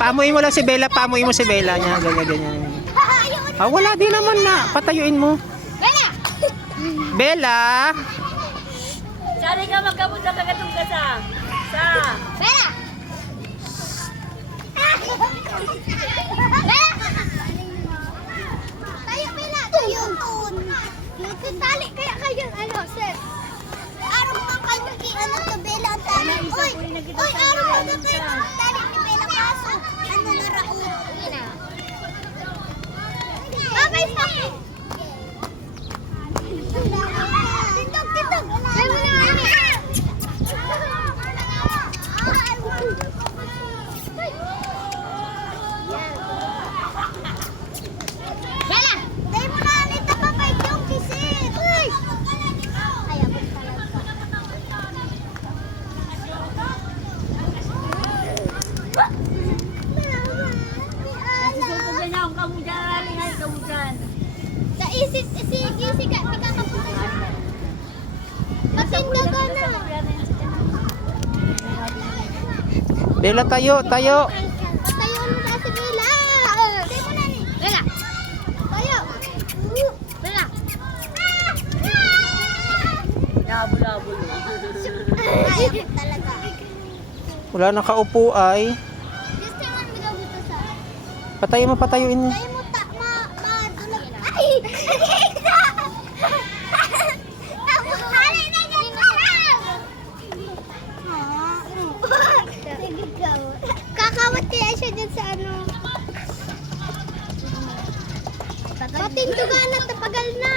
Paamuin mo lang si Bella, paamuin mo si Bella niya. Ganyan, ganyan. Ah, wala din naman na. Patayuin mo. Bella! Bella! Sari ka magkamot na kagatong ka sa. Bella! Tayo, Bella! Tayo! Tali kaya kayo, ano, sir? Araw mo ang kayo ano to, Bella, ang tali. Uy! Uy, araw mo na kayo ang tali ni Bella kaso. Ano na raon? Babay sa akin! Tindog, tindog! Ay, mo na kami! Bella! Dahil mo na alita pa pa yung kisip! Uy! Ay, abot Nasusuko ka niya, ang kamujan aling ay kamujan. Sa isip, isi ka, di ka mapunta. Matinda ka na. Bella, tayo, tayo. Tayo mo na si Bella. Tayo mo na ni. Bella. Tayo. Bella. Nabulabul. Ay, talaga. Wala nakaupo ay. Gusto nga magabuto sa. Patayin mo, patayuin mo. Tayo mo madulag. Ay! Nagkita! Halay na yan parang! Sige ka. Kakawat kaya siya dyan sa ano. Patindugan na, tapagal na.